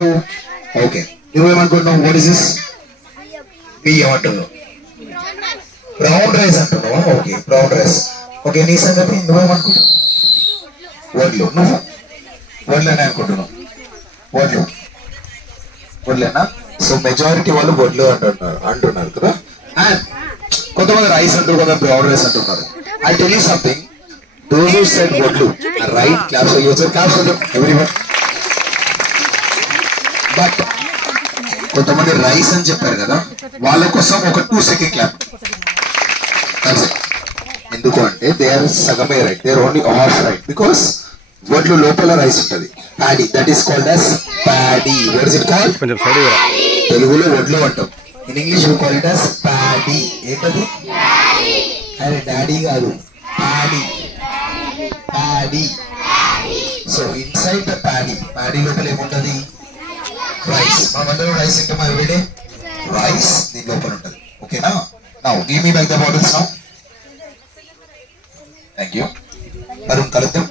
Okay. నువ్వేమనుకుంటున్నావు? What is this? బియ్యం అంటున్నావు. బ్రౌన్ రైస్ అంటున్నావా? Okay, brown rice. ఓకే, నీ సంగతి నువ్వేమనుకుంటున్నావు? వడ్లు. నువ్వు వడ్లేనా అనుకుంటున్నావు? వడ్లు వడ్లేనా? సో మెజారిటీ వాళ్ళు వడ్లు అంటున్నారు కదా. అండ్ కొంతమంది రైస్ అంటారు, కొంతమంది బ్రౌన్ రైస్ అంటున్నారు. I tell you something, those who said వడ్లు right, claps for yourself, claps for everyone. But కొంతమంది రైస్ అని చెప్పారు కదా, వాళ్ళ కోసం ఒక 2 సెకండ్ క్లాప్. ఎందుకు అంటే దే ఆర్ సగమే right, they are only half right, because వడ్లు లోపల రైస్ ఉంటుంది. Paddy, that is called as paddy. What is it called? తెలుగులో వడ్లు అంటాం, in English we call it as paddy. ఏంటది? అరే డాడీ కాదు, paddy. Paddy. So inside the paddy, paddy లోపల ఏముంటది? రైస్. మనమందరం రైస్ తింటాం ఎవ్రీడే. రైస్ దీని లోపల ఉంటుంది. ఓకేనా? Now give me back the bottles now. Thank you. Arun కలుద్దాం.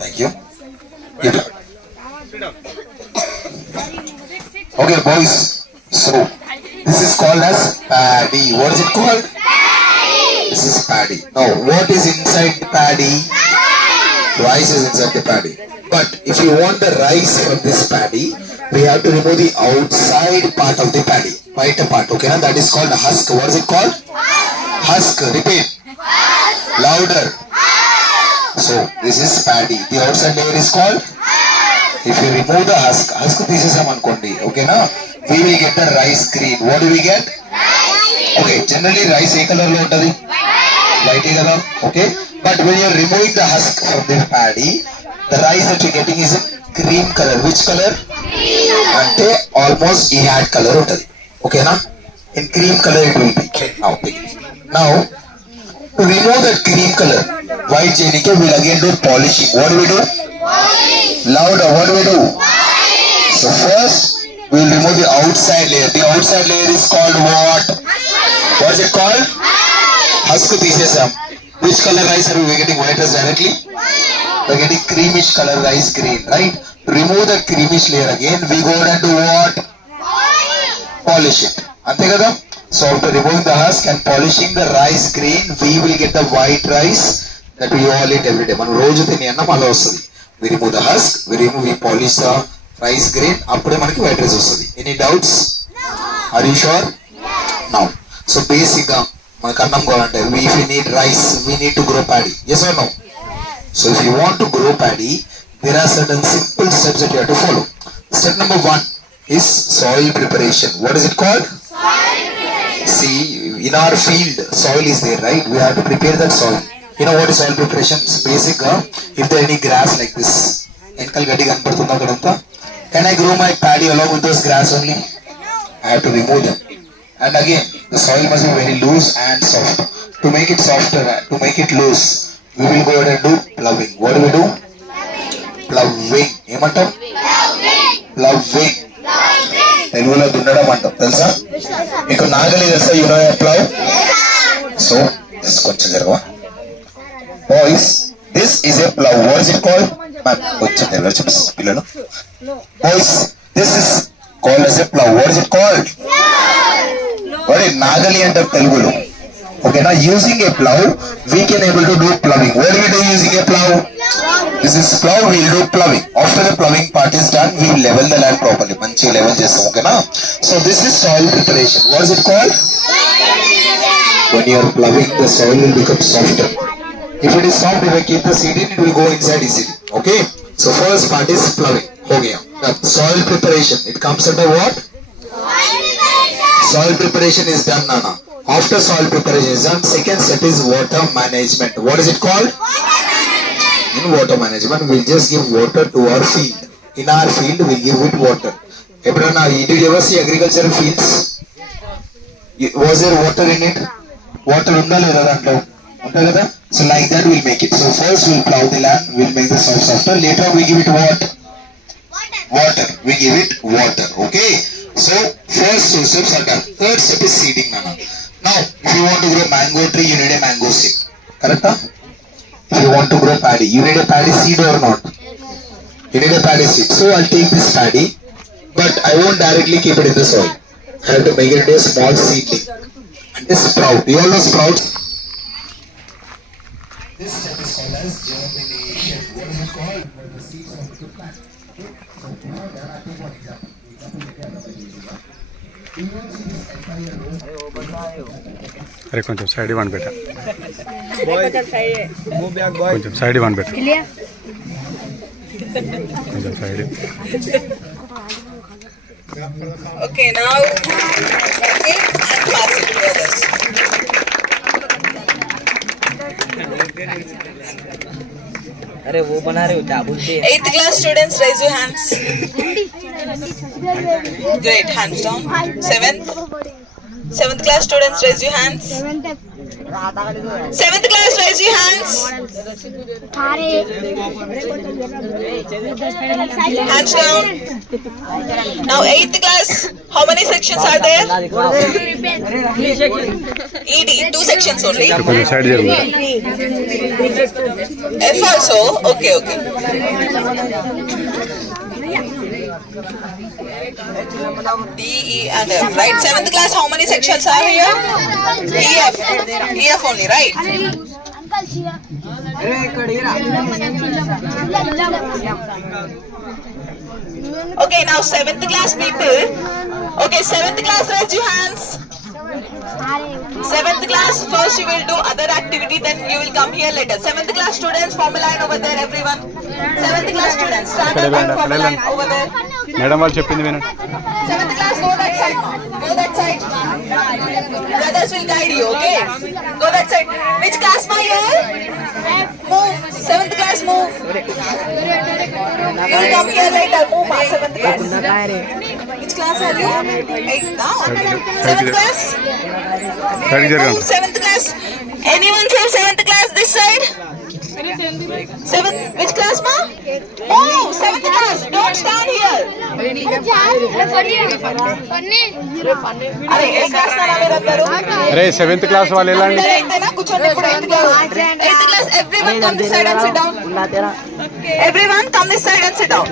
Thank you. Okay boys, so this is called as paddy. What is it called? This is paddy. Now what is inside the paddy? Rice is inside the paddy. But if you want the rice from this paddy, we have to remove the outside part of the paddy. White part, okay? Now that is called husk. What is it called? Husk. Repeat. Louder. So this is paddy. The outside layer is called. If you remove the husk, తీసేసాం అనుకోండి, ఓకేనా, we will get the rice green. What do we get? Okay, generally rice A colour లో ఉంటది? White కదా, okay. But when you are removing the husk from the paddy, the rice that you are getting is a cream color. Which color? అంటే almost ఈ hat color ఉంటది, ఓకేనా. In cream color it will be. Now to remove that cream color, white చేయడానికి we will again do polishing. What do we do? Louder. What do we do? So first we will remove the outside layer. The outside layer is called what? What is it called? Husk తీసేసాం. Which color rice are we getting? White rice directly? We are getting creamish color rice green, right? To remove the creamish layer again, we go and do what? Polish it. అంతే కదా? So after removing the husk and polishing the rice green, we will get the white rice that we all eat every day. మనం రోజు తినే అన్నం అలా వస్తుంది. We remove the husk, we polish the rice grain, అప్పుడే మనకి white rice వస్తుంది. Any doubts? Are you sure? Now, so basic గా మనకు అన్నం కావాలంటే if we need rice, we need to grow paddy. Yes or no? So if you want to grow paddy, there are certain simple steps that you have to follow. Step number 1 is soil preparation. What is it called? Soil preparation. See, in our field, soil is there, right? We have to prepare that soil. You know what is soil preparation? It's basic. If there any grass like this, enkal gadi kanpadutunda akadanta, can I grow my paddy along with those grass only? I have to remove them. And again, the soil must be very loose and soft. To make it softer, to make it loose, we will go ahead and do ploughing. What do we do? Ploughing. Emantam? Ploughing. Telugulo dunnadam antam. Telusa? Meeku nagali telusa? You know a plough? So, this koncham jarava. Boys, this is a plough. What is it called? Boys, this is called as a plough. What is it called? What is nagali and Telugu? Okay, now using a plough, we can able to do ploughing. What do we do using a plough? This is plough, we will do ploughing. After the ploughing part is done, we will level the land properly. Manchi level chestam, okay na? So this is soil preparation. What is it called? When you are ploughing, the soil will become softer. If it is soft, if I keep the seed in, it will go inside easily. Okay? So first part is ploughing. Okay. Soil preparation. It comes under what? Soil preparation is done, Nana. After soil preparation is done, second step is water management. What is it called? In water management, we'll just give water to our field. In our field, we'll give it water. Did you ever see agricultural fields? Was there water in it? Water unda leda dantlo? So like that we'll make it. So first we'll plough the land, we'll make the soil softer. Later we give it what? Water. We give it water. Okay. So first 2 steps are done. Third step is seeding, Nana. Now if you want to grow mango tree, you need a mango seed. Correct? If you want to grow paddy, you need a paddy seed or not? You need a paddy seed. So I'll take this paddy, but I won't directly keep it in the soil. I have to make it into a small seedling. And this sprout. You all know sprouts? This step is called as germination. What is it called? When the seeds are to plant. So now there are two more examples. अरे కొంచెం side ఇవ్వండి బేటా కొంచెం side ఇవ్వండి బేటా కొంచెం side Okay, now okay, and pass it to others. अरे वो बना रहे हो क्या बोलते हैं 8th class students, raise your hands. Great, hands down. 7th class students, raise your hands. 7th class, raise your hands. Hands down. Now 8th class, how many sections are there? ED, 2 sections only. కొంచెం side జరుగు F also, okay. D, E and F, right? 7th class, how many sections are here? EF only, right? Okay, now 7th class people. Okay, 7th class, raise your hands. 7th class, first you will do other activity, then you will come here later. 7th class students, form a line over there, everyone. 7th class students, stand up and form a line over there. Madam వాళ్ళు చెప్పింది వినండి 7th class, go that side. Go that side. The others will guide you, okay? Go that side. Which class are you? Move. 7th class, move. You will come here later. Move, 7th class. Which class are you? 8th now. 7th class? Side జరగండి Move, 7th class. Anyone from 7th class this side? 7th, which class ma? Oh, 7th class. Don't stand here. అరే ఏ class నా మీరందరూ అరే 7th class వాళ్ళు ఎలా అండి ఎంతైనా కూర్చోండి ఇప్పుడు 8th class everyone come this side and sit down everyone come this side and sit down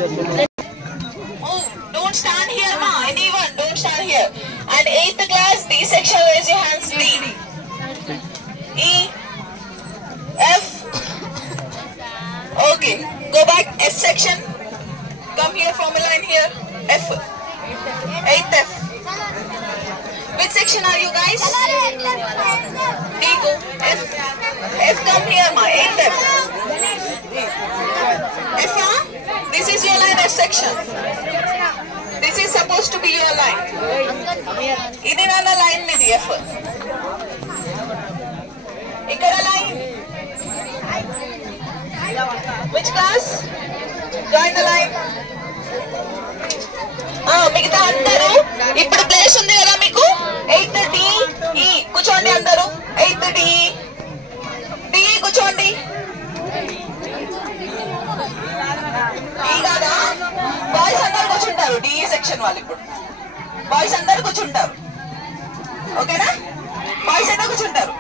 oh don't stand here ma anyone don't stand here and 8th class D section raise your hands D E F okay go back S section come here form a line here F 8th F which section are you guys D go F F come here ma 8th F F huh? This is your line F section this is supposed to be your line ఇది నా line ఇది F ఇక్కడ line which class join the line మిగతా అందరూ ఇప్పుడు place ఉంది కదా మీకు 8th D E కూర్చోండి అందరూ 8th D కూర్చోండి ఈ కదా బాయ్స్ అందరు కూర్చుంటారు D సెక్షన్ వాళ్ళు ఇప్పుడు బాయ్స్ అందరు కూర్చుంటారు ఓకేనా బాయ్స్ అందరు కూర్చుంటారు